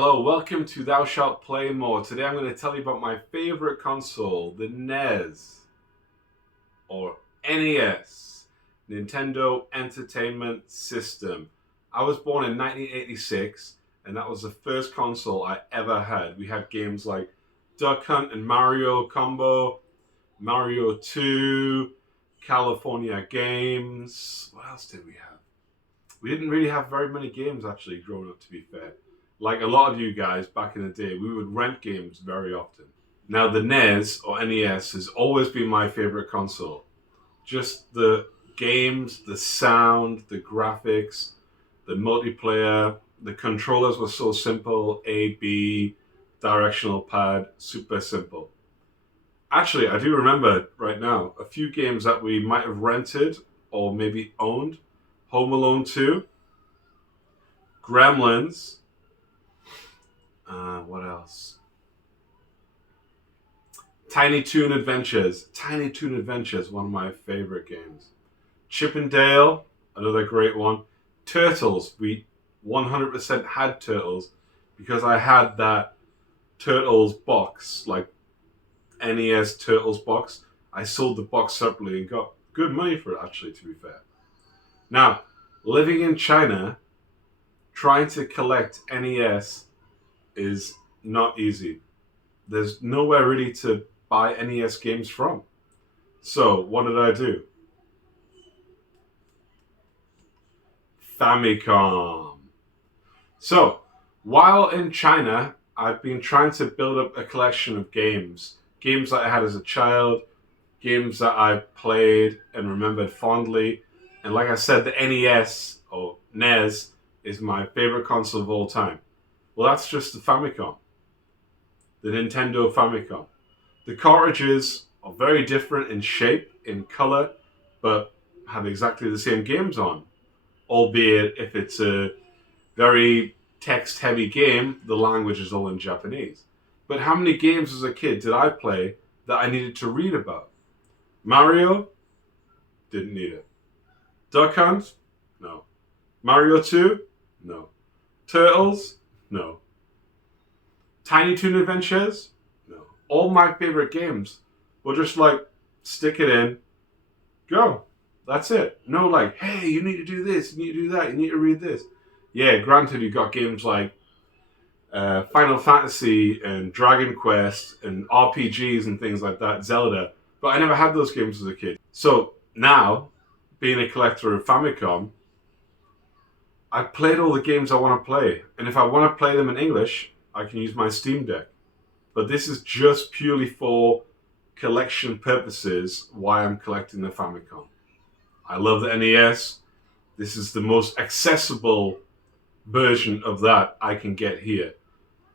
Hello, welcome to Thou Shalt Play More. Today I'm going to tell you about my favorite console, the NES, or NES, Nintendo Entertainment System. I was born in 1986, and that was the first console I ever had. We had games like Duck Hunt and Mario Combo, Mario 2, California Games. What else did we have? We didn't really have very many games actually growing up, to be fair. Like a lot of you guys back in the day, we would rent games very often. Now, the NES or NES has always been my favorite console. Just the games, the sound, the graphics, the multiplayer, the controllers were so simple. A, B, directional pad, super simple. Actually, I do remember right now a few games that we might have rented or maybe owned. Home Alone 2, Gremlins, what else? Tiny Toon Adventures. Tiny Toon Adventures, one of my favorite games. Chip and Dale, another great one. Turtles. We 100% had Turtles because I had that Turtles box, like NES Turtles box. I sold the box separately and got good money for it, actually, to be fair. Now, living in China, trying to collect NES is not easy. There's nowhere really to buy NES games from. So, what did I do? Famicom. So, while in China, I've been trying to build up a collection of games. Games that I had as a child, games that I played and remembered fondly. And like I said, the NES or NES is my favorite console of all time. Well, that's just the Famicom, the Nintendo Famicom. The cartridges are very different in shape, in color, but have exactly the same games on. Albeit, if it's a very text-heavy game, the language is all in Japanese. But how many games as a kid did I play that I needed to read about? Mario? Didn't need it. Duck Hunt? No. Mario 2? No. Turtles? No. Tiny Toon Adventures? No. All my favorite games were just like, stick it in, go. That's it. No like, hey, you need to do this, you need to do that, you need to read this. Yeah, granted you got games like Final Fantasy and Dragon Quest and RPGs and things like that, Zelda, but I never had those games as a kid. So now, being a collector of Famicom, I've played all the games I want to play. And if I want to play them in English, I can use my Steam Deck. But this is just purely for collection purposes why I'm collecting the Famicom. I love the NES. This is the most accessible version of that I can get here.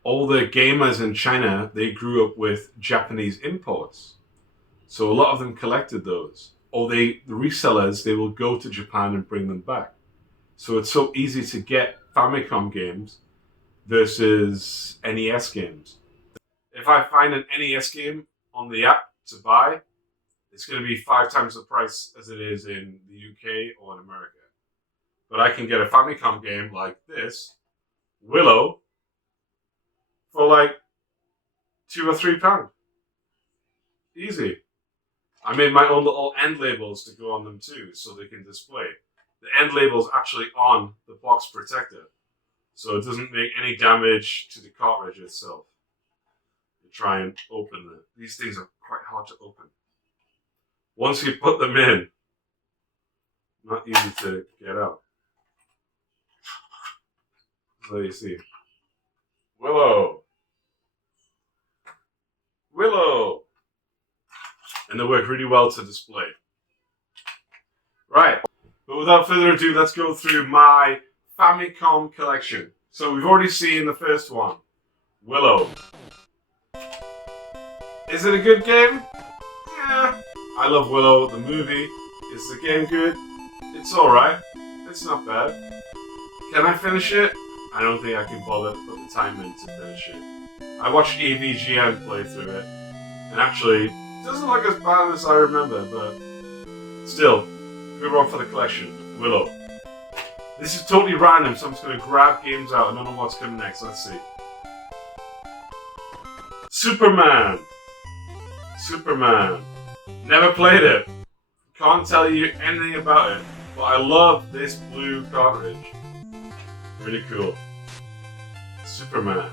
All the gamers in China, they grew up with Japanese imports. So a lot of them collected those. Or the resellers, they will go to Japan and bring them back. So it's so easy to get Famicom games versus NES games. If I find an NES game on the app to buy, it's going to be 5 times the price as it is in the UK or in America. But I can get a Famicom game like this, Willow, for like £2 or £3. Easy. I made my own little end labels to go on them too, so they can display. The end label's actually on the box protector, so it doesn't make any damage to the cartridge itself. You try and open them. These things are quite hard to open. Once you put them in, not easy to get out. So you see, Willow, and they work really well to display. Right, but without further ado, let's go through my Famicom collection. So we've already seen the first one, Willow. Is it a good game? Yeah, I love Willow, the movie. Is the game good? It's alright. It's not bad. Can I finish it? I don't think I can bother to put the time in to finish it. I watched EVGN play through it, and actually, it doesn't look as bad as I remember, but still, good one for the collection. Willow. This is totally random, so I'm just going to grab games out. I don't know what's coming next. Let's see. Superman. Superman. Never played it. Can't tell you anything about it. But I love this blue cartridge. Really cool. Superman.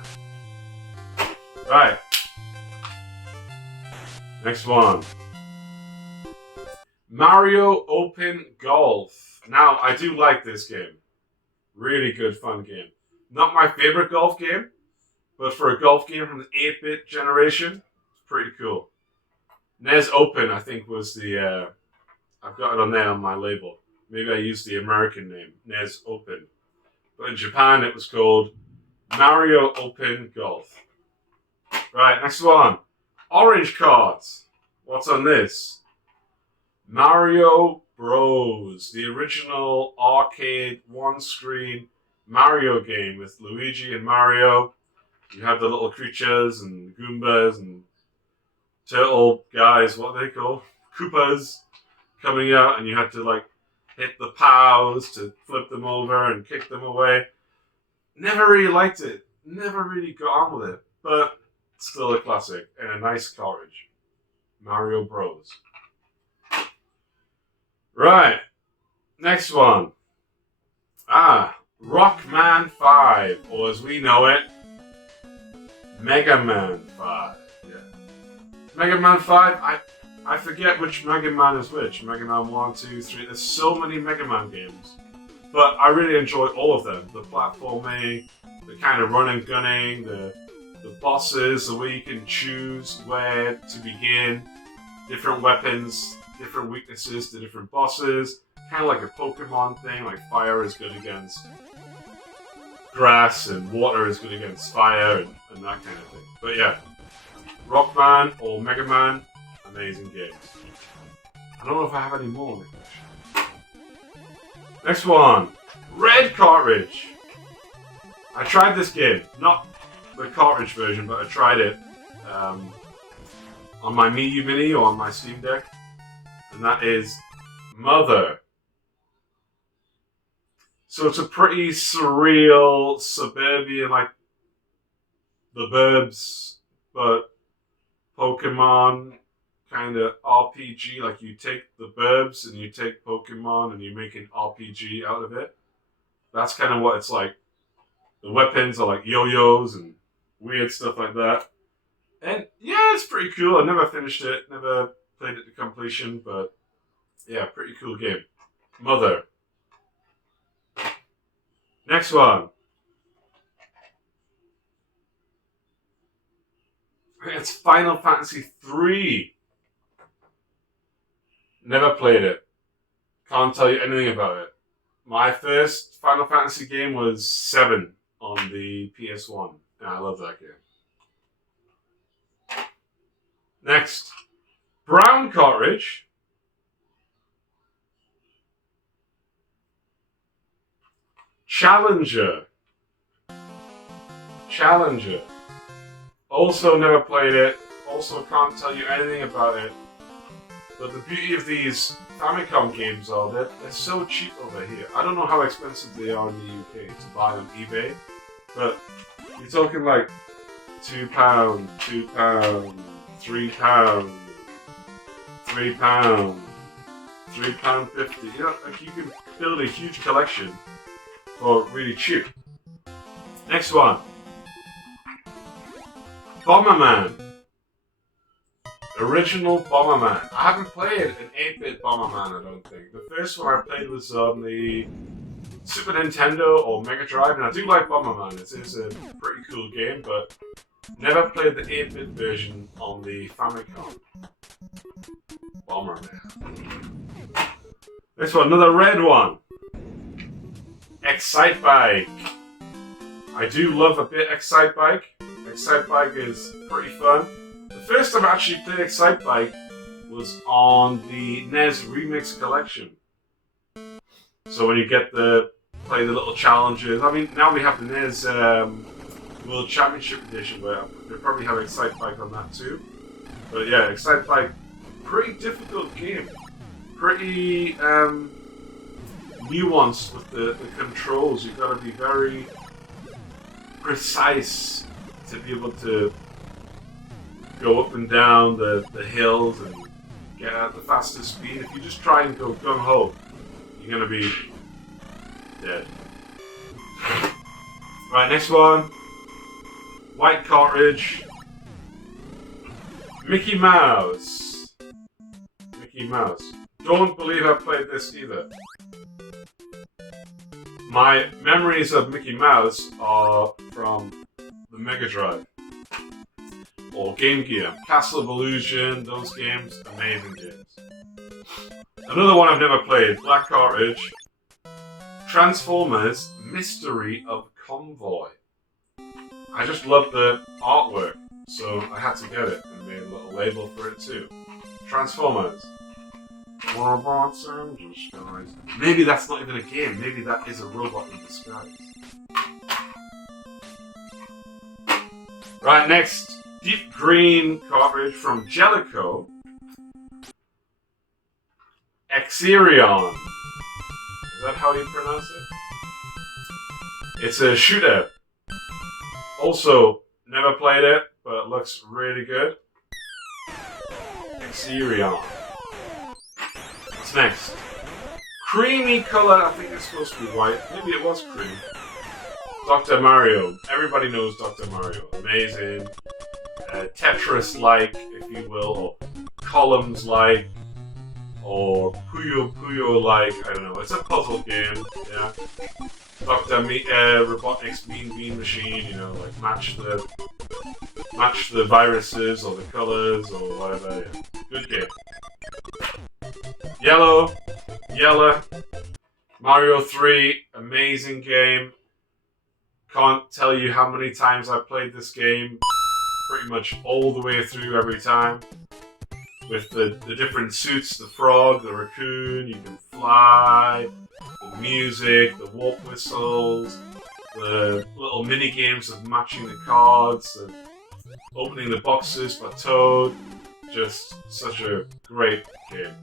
Right. Next one. Mario Open Golf. Now, I do like this game. Really good, fun game. Not my favorite golf game, but for a golf game from the 8-bit generation, it's pretty cool. NES Open, I think, was the... I've got it on there on my label. Maybe I used the American name, NES Open. But in Japan, it was called Mario Open Golf. Right, next one. Orange cards. What's on this? Mario Bros. The original arcade one-screen Mario game with Luigi and Mario. You have the little creatures and Goombas and turtle guys, what are they called? Koopas coming out, and you had to like hit the POWs to flip them over and kick them away. Never really liked it. Never really got on with it. But still a classic and a nice cartridge. Mario Bros. Right. Next one. Rockman 5, or as we know it, Mega Man 5. Yeah. Mega Man 5, I forget which Mega Man is which. Mega Man 1, 2, 3. There's so many Mega Man games. But I really enjoy all of them. The platforming, the kind of running, gunning, the bosses, the way you can choose where to begin, different weapons, different weaknesses to different bosses. Kind of like a Pokemon thing, like fire is good against grass and water is good against fire and that kind of thing. But yeah, Rockman or Mega Man, amazing games. I don't know if I have any more in the collection. Next one, Red Cartridge. I tried this game, not the cartridge version, but I tried it on my Mii U Mini or on my Steam Deck, and that is Mother. So it's a pretty surreal, suburban, like the Burbs, but Pokemon kind of RPG. Like you take the Burbs and you take Pokemon and you make an RPG out of it. That's kind of what it's like. The weapons are like yo-yos and weird stuff like that. And yeah, it's pretty cool. I never finished it, never played it to completion, but yeah, pretty cool game. Mother. Next one. It's Final Fantasy 3. Never played it. Can't tell you anything about it. My first Final Fantasy game was 7 on the PS1, and I love that game. Next. Brown cartridge. Challenger. Also never played it. Also can't tell you anything about it. But the beauty of these Famicom games are that they're so cheap over here. I don't know how expensive they are in the UK to buy on eBay. But you're talking like £2, £2, £3, £3, £3.50. You know, like you can build a huge collection for really cheap. Next one. Bomberman. Original Bomberman. I haven't played an 8-bit Bomberman, I don't think. The first one I played was on the Super Nintendo or Mega Drive, and I do like Bomberman. It is a pretty cool game, but never played the 8-bit version on the Famicom. Bomberman. Next one, another red one. Excite Bike. I do love a bit Excite Bike. Excite Bike is pretty fun. The first time I actually played Excite Bike was on the NES Remix Collection. So when you get play the little challenges. I mean, now we have the NES World Championship Edition where they probably have Excite Bike on that too. But yeah, Excite Bike, pretty difficult game. Pretty nuanced with the controls. You've got to be very precise to be able to go up and down the hills and get at the fastest speed. If you just try and go gung-ho, you're going to be dead. Right, next one. White cartridge. Mickey Mouse. Mickey Mouse. Don't believe I played this either. My memories of Mickey Mouse are from the Mega Drive or Game Gear. Castle of Illusion, those games, amazing games. Another one I've never played, black cartridge. Transformers, Mystery of Convoy. I just love the artwork, so I had to get it and made a little label for it too. Transformers. Robots in disguise. Maybe that's not even a game, maybe that is a robot in disguise. Right, next. Deep green cartridge from Jellico. Exerion. Is that how you pronounce it? It's a shooter. Also, never played it, but it looks really good. Exerion. What's next? Creamy color, I think it's supposed to be white. Maybe it was cream. Dr. Mario. Everybody knows Dr. Mario. Amazing. Tetris-like, if you will, or Columns-like, or Puyo Puyo-like. I don't know. It's a puzzle game. Yeah. Dr. Robotnik's Mean Machine. You know, like match the viruses or the colors or whatever. Yeah. Good game. Yellow. Mario 3, amazing game. Can't tell you how many times I've played this game. Pretty much all the way through every time. With the different suits, the frog, the raccoon, you can fly, the music, the warp whistles, the little mini games of matching the cards, and opening the boxes for Toad. Just such a great game.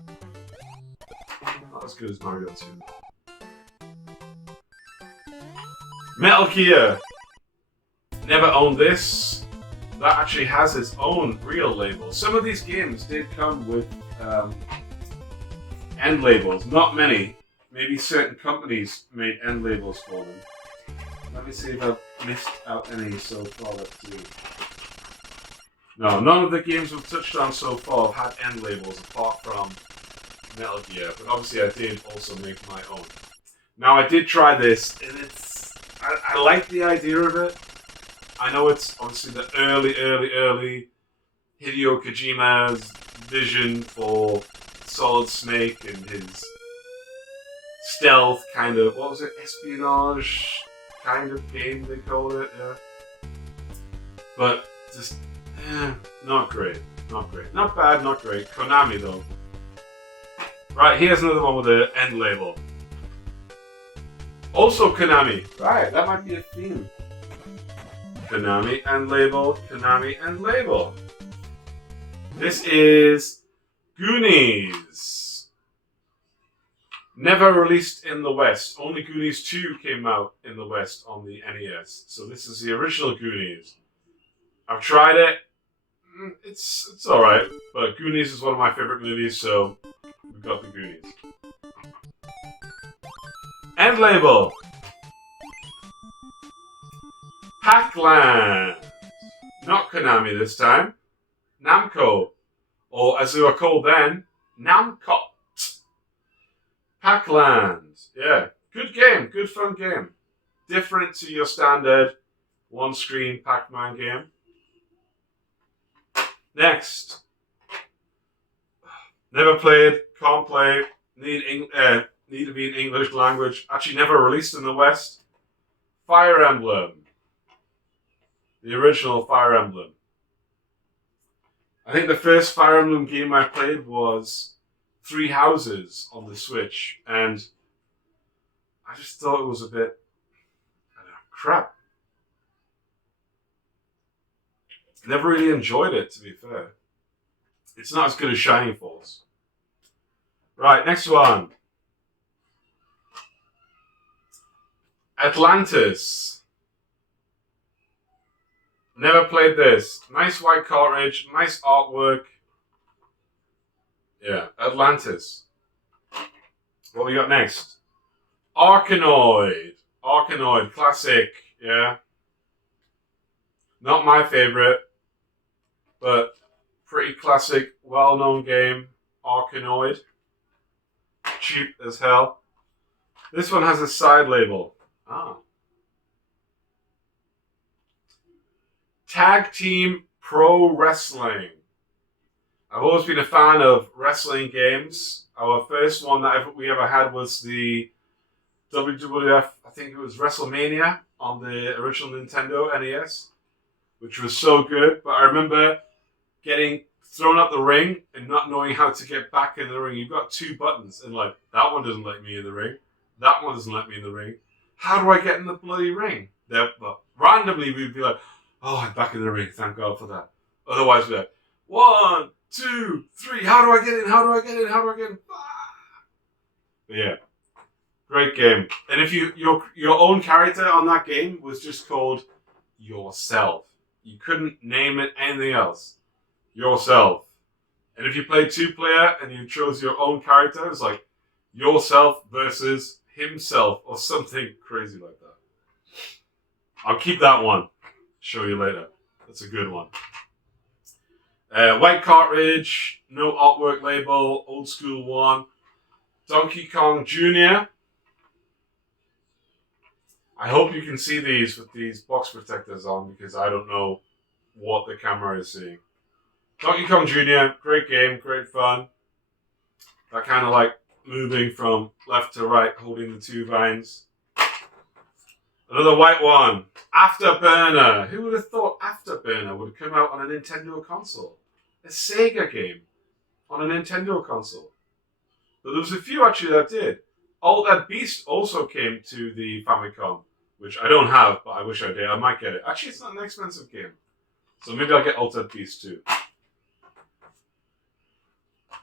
Not as good as Mario 2. Metal Gear. Never owned this. That actually has its own real label. Some of these games did come with end labels. Not many. Maybe certain companies made end labels for them. Let me see if I've missed out any so far. No, none of the games we've touched on so far have had end labels apart from Metal Gear. But obviously I did also make my own. Now I did try this, and I like the idea of it. I know it's obviously the early Hideo Kojima's vision for Solid Snake and his stealth kind of, what was it, espionage kind of game they called it, yeah. But just, not great. Not bad, not great. Konami though. Right, here's another one with an end label. Also Konami. Right, that might be a theme. Konami and label, Konami and label. This is Goonies. Never released in the West. Only Goonies 2 came out in the West on the NES. So this is the original Goonies. I've tried it. It's alright. But Goonies is one of my favorite movies, so we've got the Goonies. End label. Pac-Land. Not Konami this time. Namco. Or as they were called then, Namco. Pac-Land. Yeah. Good game. Good fun game. Different to your standard one-screen Pac-Man game. Next. Never played. Can't play. Need to be in English language. Actually never released in the West. Fire Emblem. The original Fire Emblem. I think the first Fire Emblem game I played was Three Houses on the Switch, and I just thought it was a bit, I don't know, crap. Never really enjoyed it, to be fair. It's not as good as Shining Force. Right, next one. Atlantis. Never played this. Nice white cartridge, nice artwork. Yeah, Atlantis. What we got next? Arkanoid. Arkanoid, classic. Yeah. Not my favorite, but pretty classic, well-known game. Arkanoid. Cheap as hell. This one has a side label. Ah. Tag Team Pro Wrestling. I've always been a fan of wrestling games. Our first one that we ever had was the WWF, I think it was WrestleMania on the original Nintendo NES, which was so good. But I remember getting thrown out the ring and not knowing how to get back in the ring. You've got two buttons, and like, that one doesn't let me in the ring. That one doesn't let me in the ring. How do I get in the bloody ring? But randomly, we'd be like, oh, I'm back in the ring. Thank God for that. Otherwise, we'd be like, 1, 2, 3. How do I get in? How do I get in? How do I get in? But yeah, great game. And if your own character on that game was just called yourself. You couldn't name it anything else. Yourself. And if you played 2-player and you chose your own character, it was like yourself versus himself or something crazy like that. I'll keep that one. Show you later. That's a good one. White cartridge, no artwork label, old school one. Donkey Kong Jr. I hope you can see these with these box protectors on because I don't know what the camera is seeing. Donkey Kong Jr., great game, great fun. That kind of like moving from left to right, holding the two vines. Another white one, Afterburner. Who would have thought Afterburner would come out on a Nintendo console? A Sega game on a Nintendo console. But there was a few actually that did. Altered Beast also came to the Famicom, which I don't have, but I wish I did. I might get it. Actually, it's not an expensive game. So maybe I'll get Altered Beast too.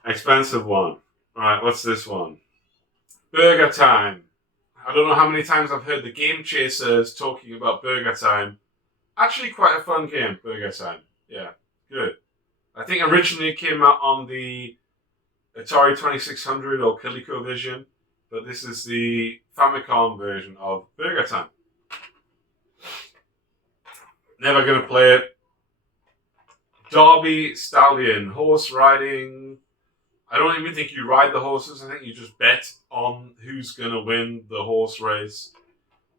Expensive one. Alright, what's this one? Burger Time. I don't know how many times I've heard the Game Chasers talking about Burger Time. Actually, quite a fun game, Burger Time. Yeah, good. I think originally it came out on the Atari 2600 or ColecoVision, but this is the Famicom version of Burger Time. Never gonna play it. Derby Stallion, horse riding. I don't even think you ride the horses. I think you just bet on who's gonna win the horse race.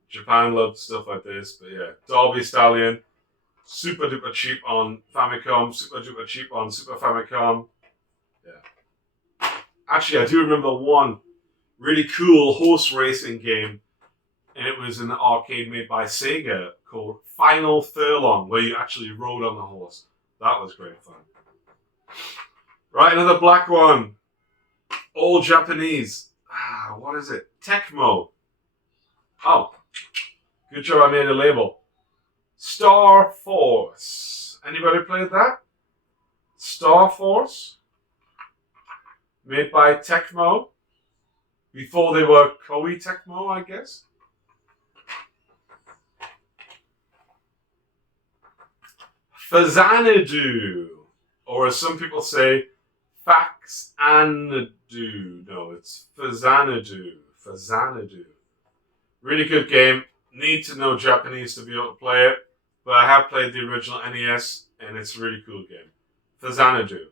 Japan loved stuff like this, but yeah, Derby Stallion, super duper cheap on Famicom, super duper cheap on Super Famicom. Yeah. Actually, I do remember one really cool horse racing game, and it was an arcade made by Sega called Final Furlong, where you actually rode on the horse. That was great fun. Right, another black one. All Japanese. What is it? Tecmo. Oh, good job I made a label. Star Force. Anybody played that? Star Force? Made by Tecmo. Before they were Koei Tecmo, I guess. Fazanadu. Or as some people say, Faxanadu. No, it's Fazanadu. Fazanadu. Really good game. Need to know Japanese to be able to play it. But I have played the original NES, and it's a really cool game. Fazanadu.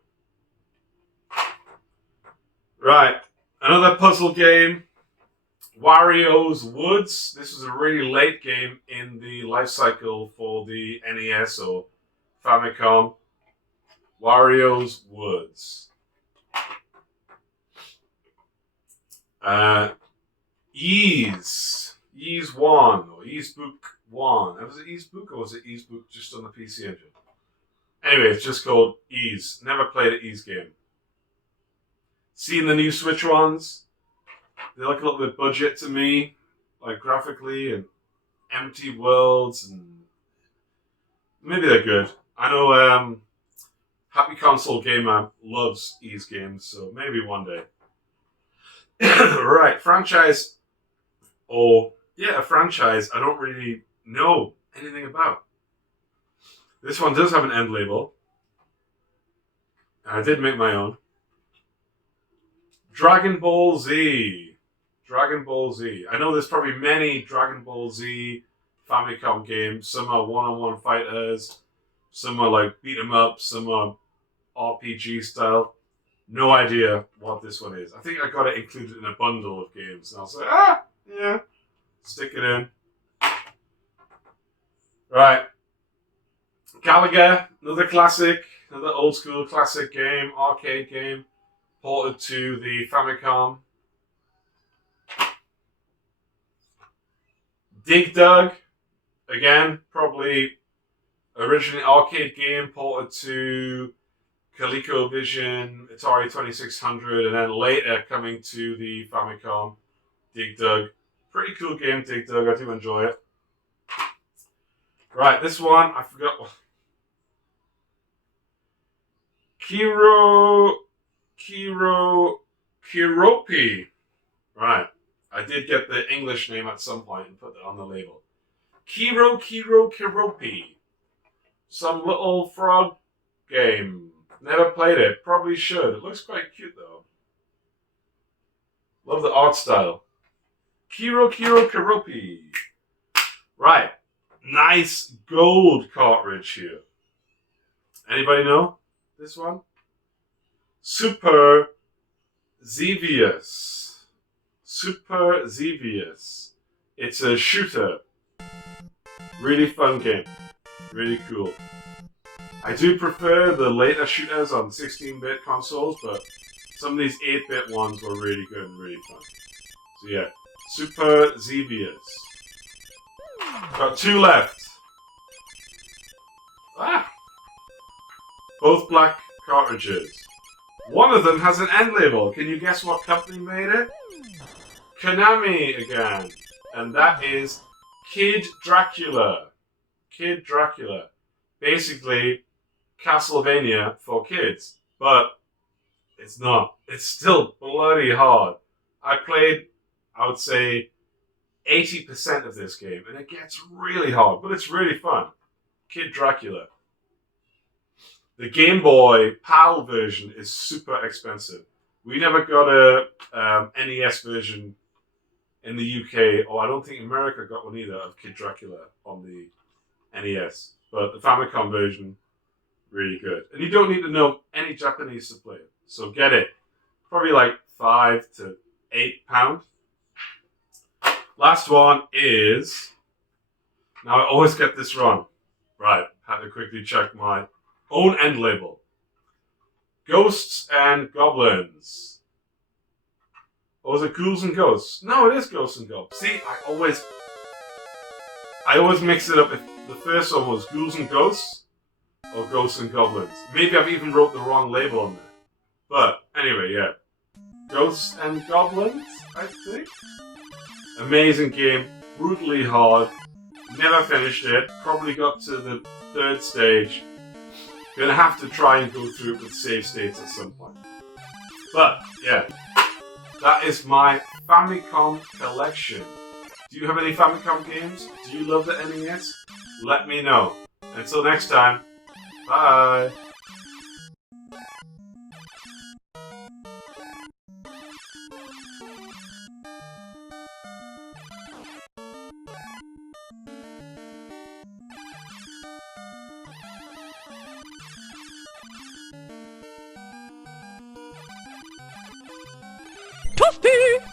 Right. Another puzzle game. Wario's Woods. This was a really late game in the life cycle for the NES or Famicom. Wario's Woods. Ease 1 or Ease Book 1. Was it Ease Book or was it Ease Book just on the PC Engine? Anyway, it's just called Ease. Never played an Ease game. Seen the new Switch ones? They look a little bit budget to me, like graphically, and empty worlds, and maybe they're good. I know Happy Console Gamer loves Ease games, so maybe one day. Right, franchise, a franchise I don't really know anything about. This one does have an end label. I did make my own. Dragon Ball Z. Dragon Ball Z. I know there's probably many Dragon Ball Z Famicom games. Some are one-on-one fighters. Some are like beat 'em up. Some are RPG style. No idea what this one is. I think I got it included in a bundle of games. And I was like, yeah, stick it in. Right. Galaga, another classic, another old school classic game, arcade game, ported to the Famicom. Dig Dug, again, probably originally arcade game, ported to ColecoVision, Atari 2600, and then later coming to the Famicom. Dig Dug, pretty cool game, Dig Dug, I do enjoy it. Right, this one, I forgot. Kiropi. Right. I did get the English name at some point and put it on the label. Kiropi. Some little frog game. Never played it. Probably should. It looks quite cute though. Love the art style. Kiropi. Right. Nice gold cartridge here. Anybody know this one? Super Xevious. Super Xevious. It's a shooter. Really fun game. Really cool. I do prefer the later shooters on 16-bit consoles, but some of these 8-bit ones were really good and really fun. So yeah, Super Xevious. Got 2 left. Both black cartridges. One of them has an end label. Can you guess what company made it? Konami again. And that is Kid Dracula. Kid Dracula. Basically, Castlevania for kids. But it's not. It's still bloody hard. I played, I would say, 80% of this game, and it gets really hard, but it's really fun. Kid Dracula. The Game Boy PAL version is super expensive. We never got a NES version in the UK, or I don't think America got one either, of Kid Dracula on the NES. But the Famicom version, really good. And you don't need to know any Japanese to play it. So get it. Probably like £5 to £8. Last one is... Now I always get this wrong. Right, had to quickly check my own end label. Ghosts and Goblins. Or is it Ghouls and Ghosts? No, it is Ghosts and Goblins. See, I always mix it up. If the first one was Ghouls and Ghosts or Ghosts and Goblins. Maybe I've even wrote the wrong label on there. But anyway, yeah. Ghosts and Goblins, I think. Amazing game, brutally hard. Never finished it. Probably got to the 3rd stage. Gonna have to try and go through it with save states at some point. But yeah, that is my Famicom collection. Do you have any Famicom games? Do you love the NES? Let me know. Until next time, bye. Toasty!